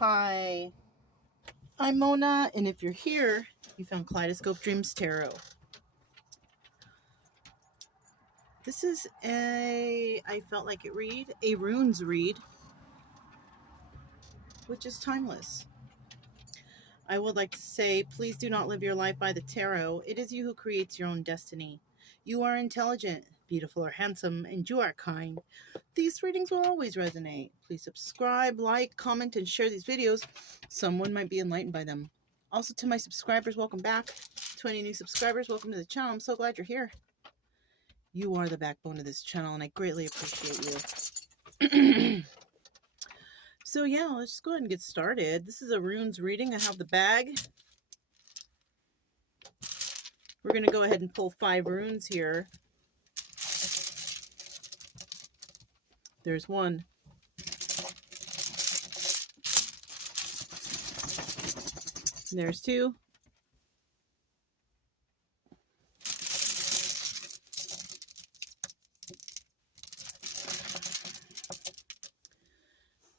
Hi, I'm Mona, and if you're here, you found Kaleidoscope Dreams Tarot. This is I felt like it read, a runes read, which is timeless. I would like to say, please do not live your life by the tarot. It is you who creates your own destiny. You are intelligent, beautiful, or handsome, and you are kind. These readings will always resonate. Please subscribe, like, comment, and share these videos. Someone might be enlightened by them. Also, to my subscribers, welcome back. To any new subscribers, welcome to the channel. I'm so glad you're here. You are the backbone of this channel, and I greatly appreciate you. So yeah, let's just go ahead and get started. This is a runes reading. I have the bag. We're going to go ahead and pull 5 runes here. There's 1. There's 2.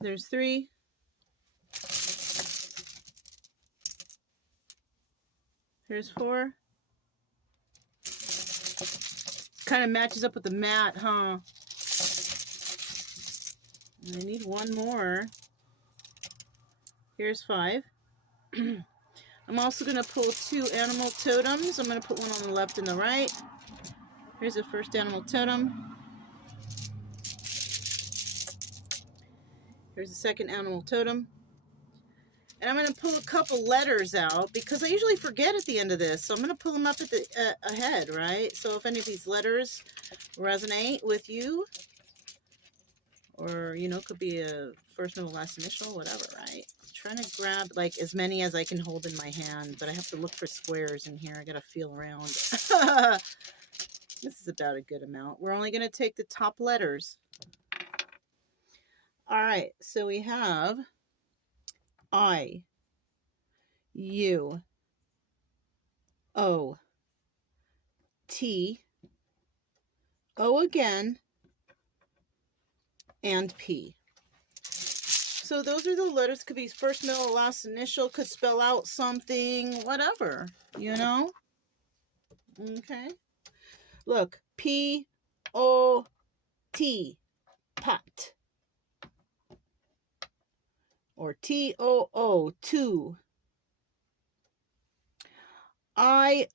There's 3. There's 4. Kind of matches up with the mat, huh? And I need 1 more. Here's 5. I'm also going to pull 2 animal totems. I'm going to put one on the left and the right. Here's the first animal totem. Here's the second animal totem. And I'm going to pull a couple letters out because I usually forget at the end of this. So I'm going to pull them up at the ahead, right? So if any of these letters resonate with you, or, you know, it could be a first, middle, last initial, whatever, right? I'm trying to grab like as many as I can hold in my hand, but I have to look for squares in here. I got to feel around. This is about a good amount. We're only going to take the top letters. All right, so we have I, U, O, T, O again, and P. So those are the letters. Could be first, middle, last initial. Could spell out something, whatever, you know? Okay. Look, P-O-T, pot. Or T-O-O, two. I-O-U,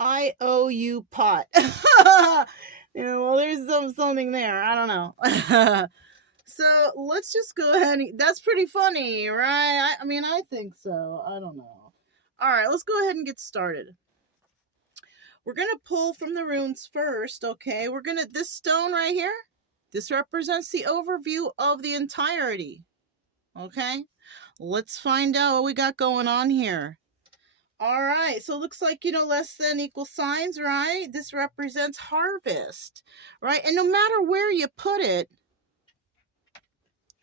I-O-U, pot. Yeah, well, there's something there. I don't know. So let's just go ahead and, that's pretty funny, right? I mean, I think so. I don't know. All right, let's go ahead and get started. We're going to pull from the runes first, okay? We're going to, this stone right here, this represents the overview of the entirety, okay? Let's find out what we got going on here. All right, so it looks like, you know, less than equal signs, right? This represents harvest, right? And no matter where you put it,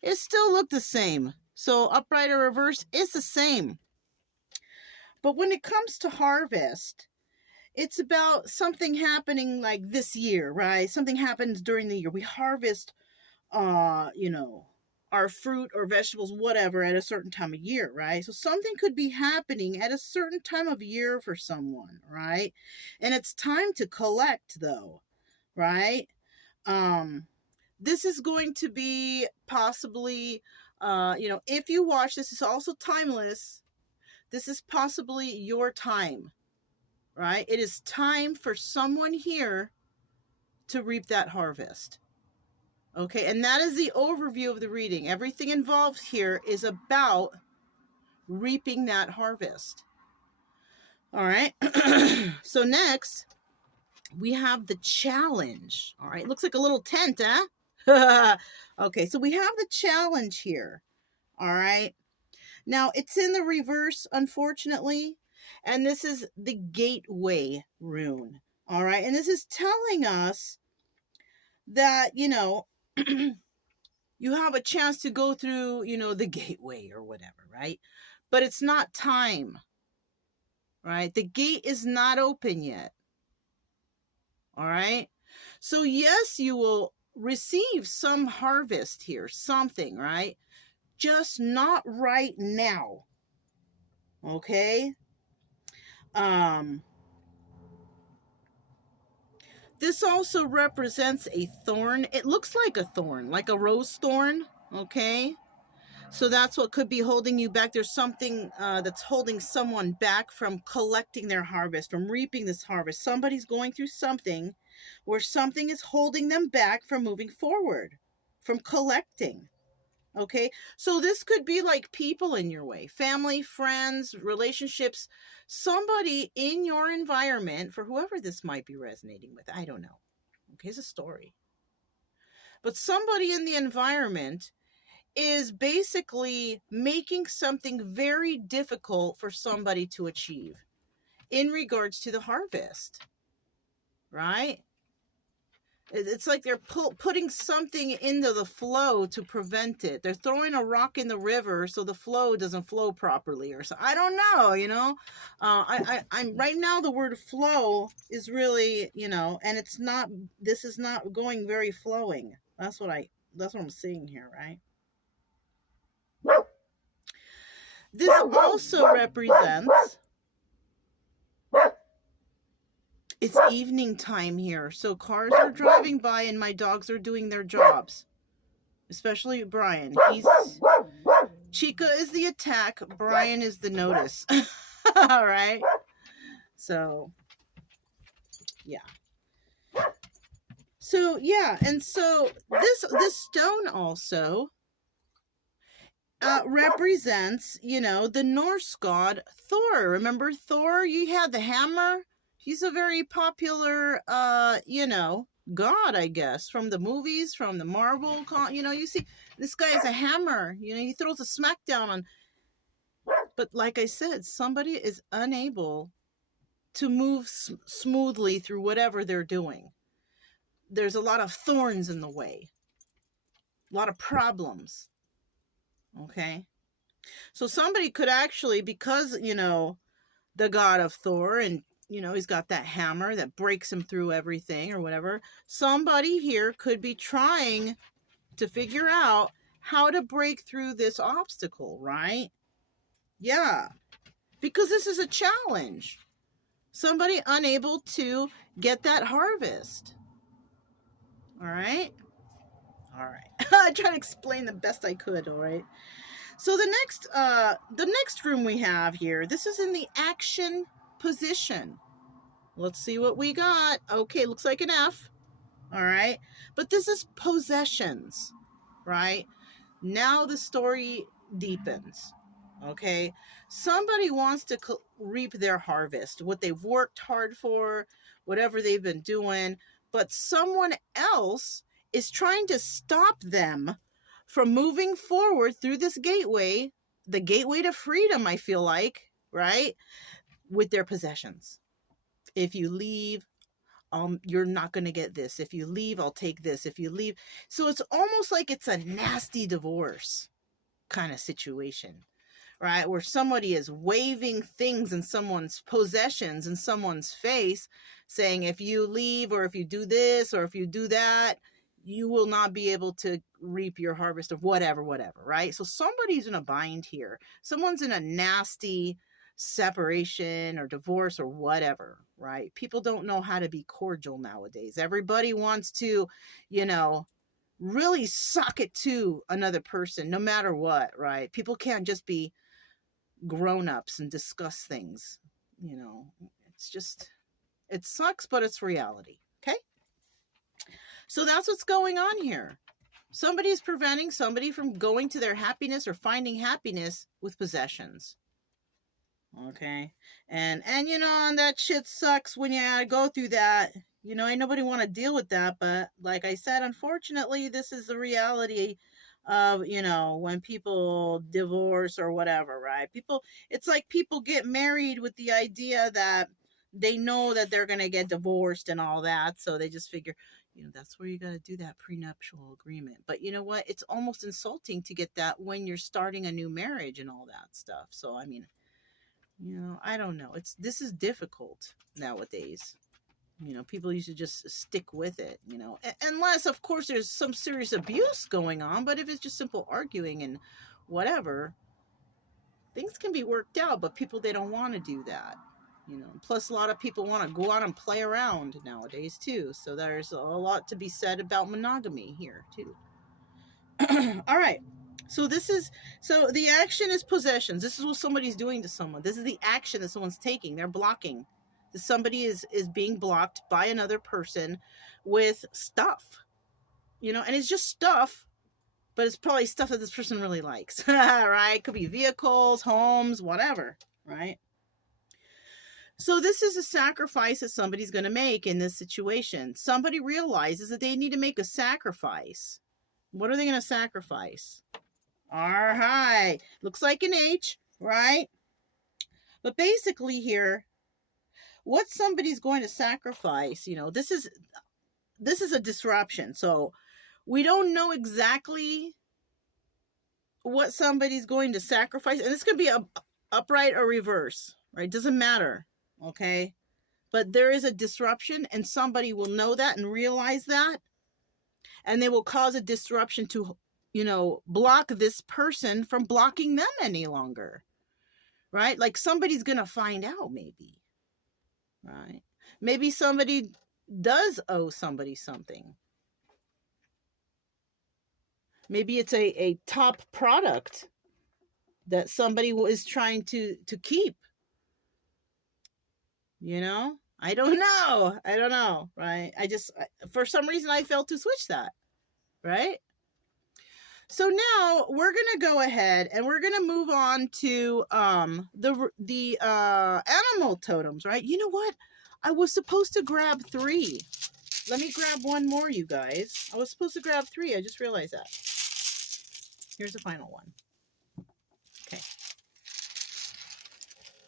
it still looked the same. So upright or reverse is the same. But when it comes to harvest, it's about something happening like this year, right? Something happens during the year. We harvest, you know, our fruit or vegetables, whatever, at a certain time of year, right? So something could be happening at a certain time of year for someone, right? And it's time to collect, though, right? This is going to be possibly, you know, if you watch, this is also timeless. This is possibly your time, right? It is time for someone here to reap that harvest. Okay, and that is the overview of the reading. Everything involved here is about reaping that harvest. All right, so next we have the challenge. All right, looks like a little tent, huh? Okay, so we have the challenge here. All right, now it's in the reverse, unfortunately, and this is the gateway rune. All right, and this is telling us that, you know, you have a chance to go through, you know, the gateway or whatever, right? But it's not time, right? The gate is not open yet. All right. So yes, you will receive some harvest here, something, right? Just not right now. Okay? This also represents a thorn. It looks like a thorn, like a rose thorn. Okay? So that's what could be holding you back. There's something that's holding someone back from collecting their harvest, from reaping this harvest. Somebody's going through something where something is holding them back from moving forward, from collecting. Okay, so this could be like people in your way, family, friends, relationships, somebody in your environment, for whoever this might be resonating with. I don't know. Okay, it's a story. But somebody in the environment is basically making something very difficult for somebody to achieve in regards to the harvest, right? It's like they're putting something into the flow to prevent it. They're throwing a rock in the river so the flow doesn't flow properly, or so. I don't know, you know. I'm right now. The word flow is really, you know, and it's not. This is not going very flowing. That's what I'm seeing here, right? This also represents, it's evening time here, so cars are driving by and my dogs are doing their jobs. Especially Brian. Chica is the attack, Brian is the notice. All right. So, yeah. So, yeah, and so this stone also represents, you know, the Norse god Thor. Remember Thor? You had the hammer. He's a very popular, you know, god, I guess, from the movies, from the Marvel. You know, you see this guy is a hammer. You know, he throws a smackdown on. But like I said, somebody is unable to move smoothly through whatever they're doing. There's a lot of thorns in the way, a lot of problems. Okay. So somebody could actually, because, you know, the god of Thor, and, you know, he's got that hammer that breaks him through everything or whatever. Somebody here could be trying to figure out how to break through this obstacle, right? Yeah. Because this is a challenge. Somebody unable to get that harvest. All right. All right. I try to explain the best I could. All right. So the next room we have here, this is in the action position. Let's see what we got. Okay, looks like an F. All right. But this is possessions, right? Now the story deepens. Okay. Somebody wants to reap their harvest, what they've worked hard for, whatever they've been doing, but someone else is trying to stop them from moving forward through this gateway, the gateway to freedom, I feel like, right? With their possessions. If you leave, you're not going to get this. If you leave, I'll take this. If you leave. So it's almost like it's a nasty divorce kind of situation, right? Where somebody is waving things in someone's possessions in someone's face, saying, if you leave, or if you do this, or if you do that, you will not be able to reap your harvest of whatever, right? So somebody's in a bind here. Someone's in a nasty separation or divorce or whatever, right? People don't know how to be cordial nowadays. Everybody wants to, you know, really suck it to another person, no matter what, right? People can't just be grown-ups and discuss things, you know. It's just, it sucks, but it's reality. Okay. So that's what's going on here. Somebody's preventing somebody from going to their happiness or finding happiness with possessions. Okay. And you know, and that shit sucks when you go through that. You know, ain't nobody want to deal with that, but like I said, unfortunately, this is the reality of, you know, when people divorce or whatever, right? People, it's like people get married with the idea that they know that they're going to get divorced and all that, so they just figure, you know, that's where you got to do that prenuptial agreement. But you know what? It's almost insulting to get that when you're starting a new marriage and all that stuff. So, I mean, you know, I don't know. This is difficult nowadays. You know, people used to just stick with it, you know, unless, of course, there's some serious abuse going on. But if it's just simple arguing and whatever, things can be worked out. But people, they don't want to do that, you know. Plus, a lot of people want to go out and play around nowadays, too. So there's a lot to be said about monogamy here, too. All right. So the action is possessions. This is what somebody's doing to someone. This is the action that someone's taking. They're blocking. Somebody is being blocked by another person with stuff, you know, and it's just stuff, but it's probably stuff that this person really likes, right? Could be vehicles, homes, whatever, right? So this is a sacrifice that somebody's going to make in this situation. Somebody realizes that they need to make a sacrifice. What are they going to sacrifice? All right. Looks like an H, right? But basically here, what somebody's going to sacrifice, you know, this is a disruption. So we don't know exactly what somebody's going to sacrifice. And this could be a upright or reverse, right? Doesn't matter. Okay. But there is a disruption, and somebody will know that and realize that. And they will cause a disruption to, you know, block this person from blocking them any longer. Right? Like somebody's going to find out, maybe. Right? Maybe somebody does owe somebody something. Maybe it's a top product that somebody is trying to keep. You know? I don't know. Right? For some reason, I failed to switch that. Right? So now we're going to go ahead and we're going to move on to the animal totems, right? You know what? I was supposed to grab 3. Let me grab one more, you guys. I was supposed to grab 3. I just realized that. Here's the final one. Okay.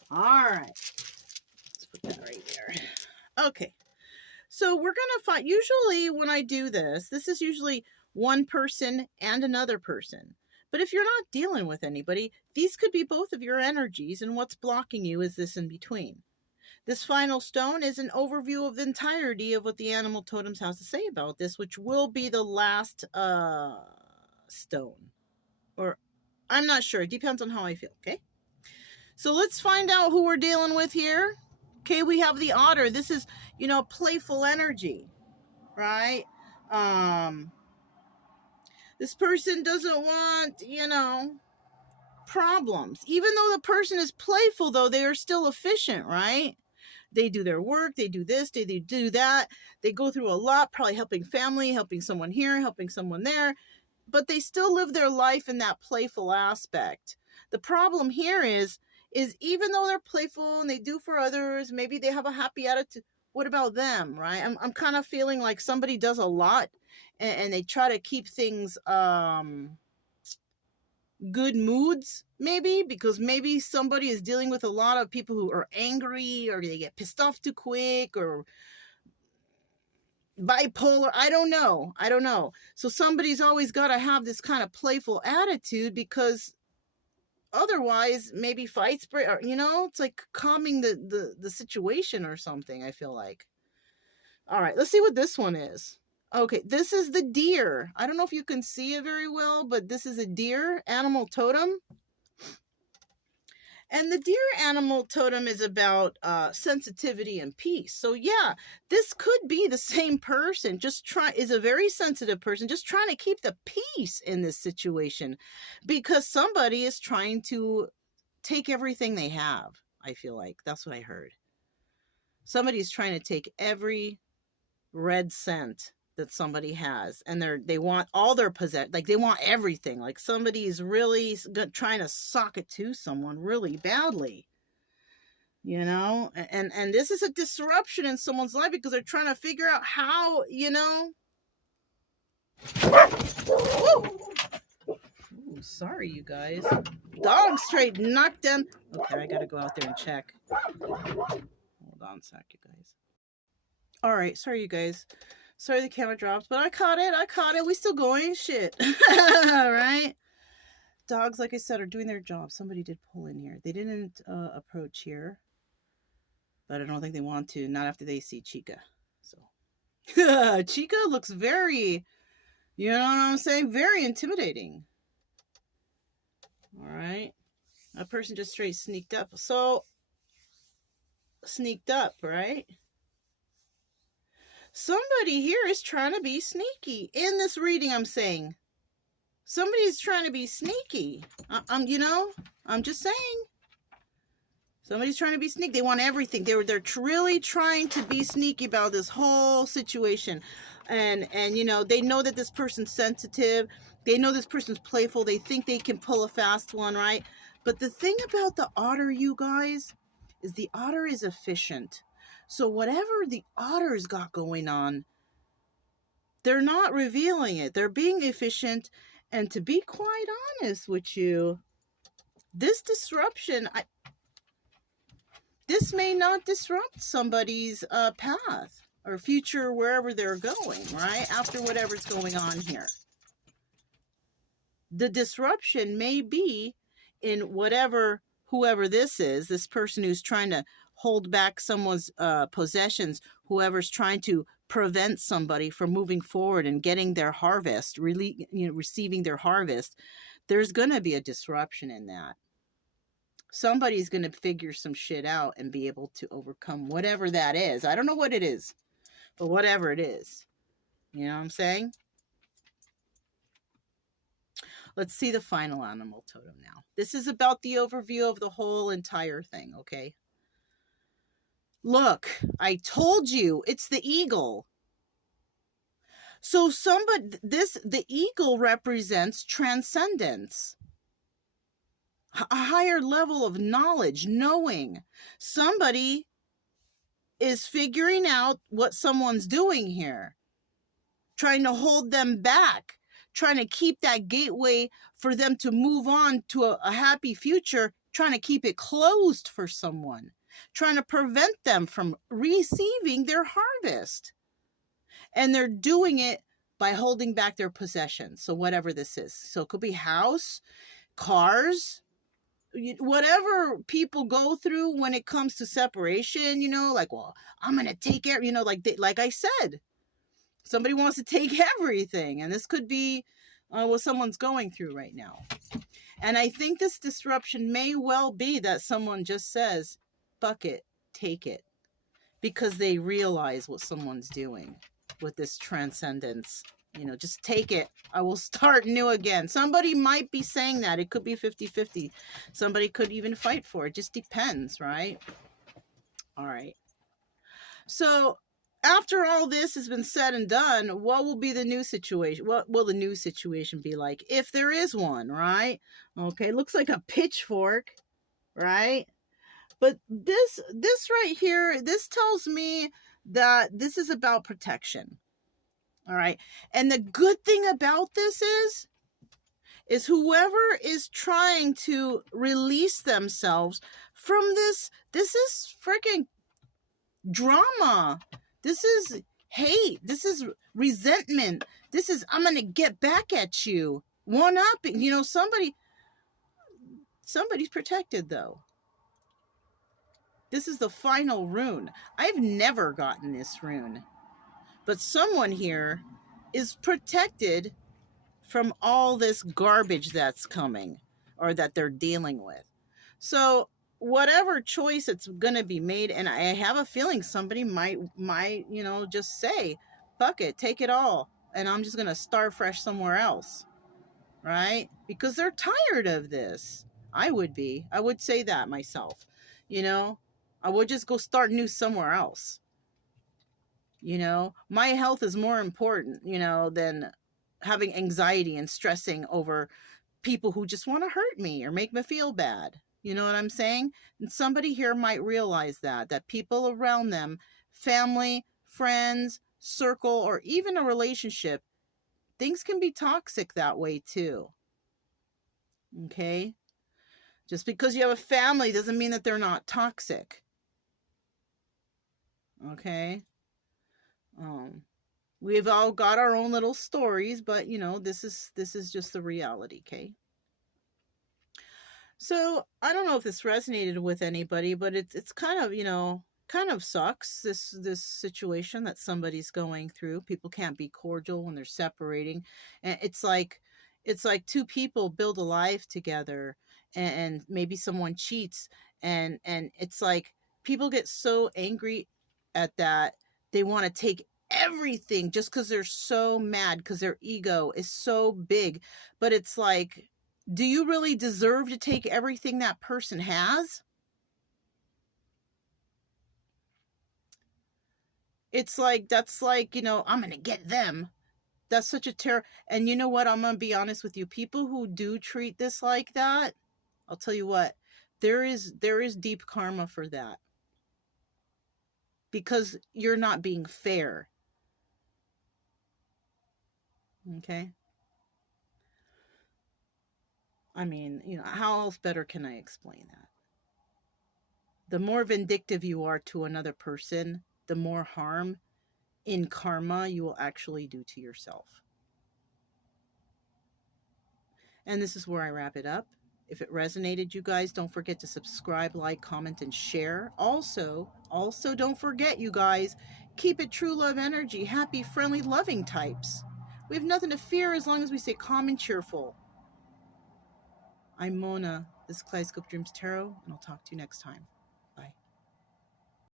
All right. Let's put that right there. Okay. So we're going to find, usually when I do this, this is usually one person and another person. But if you're not dealing with anybody, these could be both of your energies, and what's blocking you is this in between. This final stone is an overview of the entirety of what the animal totems has to say about this, which will be the last stone. Or I'm not sure. It depends on how I feel, okay? So let's find out who we're dealing with here. Okay, we have the otter. This is, you know, playful energy, right? This person doesn't want, you know, problems. Even though the person is playful, though, they are still efficient, right? They do their work, they do this, they do that. They go through a lot, probably helping family, helping someone here, helping someone there. But they still live their life in that playful aspect. The problem here is even though they're playful and they do for others, maybe they have a happy attitude, what about them, right? I'm kind of feeling like somebody does a lot and they try to keep things good moods, maybe, because maybe somebody is dealing with a lot of people who are angry, or they get pissed off too quick, or bipolar. I don't know. So somebody's always got to have this kind of playful attitude, because otherwise maybe fights break, or, you know, it's like calming the situation or something, I feel like. All right, let's see what this one is. Okay, this is the deer. I don't know if you can see it very well, but this is a deer animal totem. And the deer animal totem is about sensitivity and peace. So yeah, this could be the same person, is a very sensitive person, just trying to keep the peace in this situation, because somebody is trying to take everything they have. I feel like that's what I heard. Somebody's trying to take every red cent that somebody has, and they want all their like they want everything. Like somebody's really trying to sock it to someone really badly, you know. And this is a disruption in someone's life, because they're trying to figure out how, you know. Ooh, sorry, you guys. Dog straight knocked down. Okay, I gotta go out there and check. Hold on a sec, you guys. All right, sorry, you guys. Sorry the camera dropped, but I caught it. We still going. Shit. All right. Dogs, like I said, are doing their job. Somebody did pull in here. They didn't approach here, but I don't think they want to. Not after they see Chica. Chica looks very, you know what I'm saying? Very intimidating. All right. A person just straight sneaked up. So, sneaked up, right? Somebody here is trying to be sneaky. In this reading, I'm saying. Somebody's trying to be sneaky. I'm just saying. Somebody's trying to be sneaky. They want everything. They're really trying to be sneaky about this whole situation. And they know that this person's sensitive. They know this person's playful. They think they can pull a fast one, right? But the thing about the otter, you guys, is the otter is efficient. So whatever the otter's got going on, they're not revealing it. They're being efficient. And to be quite honest with you, this disruption, this may not disrupt somebody's path or future wherever they're going, right? After whatever's going on here. The disruption may be in whoever this is, this person who's trying to hold back someone's possessions, whoever's trying to prevent somebody from moving forward and getting their harvest, really, receiving their harvest. There's going to be a disruption in that. Somebody's going to figure some shit out and be able to overcome whatever that is. I don't know what it is, but whatever it is. You know what I'm saying? Let's see the final animal totem now. This is about the overview of the whole entire thing, okay? Look, I told you, it's the eagle. So the eagle represents transcendence. A higher level of knowledge, knowing. Somebody is figuring out what someone's doing here, trying to hold them back, trying to keep that gateway for them to move on to a happy future, trying to keep it closed for someone, trying to prevent them from receiving their harvest. And they're doing it by holding back their possessions. So whatever this is. So it could be house, cars, whatever people go through when it comes to separation, like, well, I'm going to take care, like I said, somebody wants to take everything. And this could be what someone's going through right now. And I think this disruption may well be that someone just says, fuck it, take it. Because they realize what someone's doing with this transcendence. Just take it. I will start new again. Somebody might be saying that. It could be 50-50. Somebody could even fight for it. Just depends, right? All right. So after all this has been said and done, what will be the new situation? What will the new situation be like? If there is one, right? Okay, looks like a pitchfork, right? But this right here, this tells me that this is about protection. All right. And the good thing about this is whoever is trying to release themselves from this is freaking drama. This is hate. This is resentment. This is, I'm going to get back at you. One up, somebody's protected though. This is the final rune. I've never gotten this rune. But someone here is protected from all this garbage that's coming or that they're dealing with. So whatever choice it's going to be made, and I have a feeling somebody might, just say, fuck it, take it all. And I'm just going to start fresh somewhere else. Right? Because they're tired of this. I would be. I would say that myself. I would just go start new somewhere else. My health is more important, than having anxiety and stressing over people who just want to hurt me or make me feel bad. You know what I'm saying? And somebody here might realize that people around them, family, friends, circle, or even a relationship, things can be toxic that way too. Okay? Just because you have a family doesn't mean that they're not toxic. Okay? We've all got our own little stories, but this is just the reality, okay? So I don't know if this resonated with anybody, but it's kind of, kind of sucks, this situation that somebody's going through. People can't be cordial when they're separating, and it's like two people build a life together, and maybe someone cheats, and it's like people get so angry at that. They want to take everything just because they're so mad, because their ego is so big. But it's like, do you really deserve to take everything that person has? It's like, that's like, I'm gonna get them. That's such a terror. And you know what, I'm gonna be honest with you, people who do treat this like that, I'll tell you what, there is deep karma for that, because you're not being fair. Okay. I mean, how else better can I explain that? The more vindictive you are to another person, the more harm in karma you will actually do to yourself. And this is where I wrap it up. If it resonated, you guys, don't forget to subscribe, like, comment, and share. Also, don't forget, you guys, keep it true love energy, happy, friendly, loving types. We have nothing to fear as long as we stay calm and cheerful. I'm Mona. This is Kaleidoscope Dreams Tarot, and I'll talk to you next time.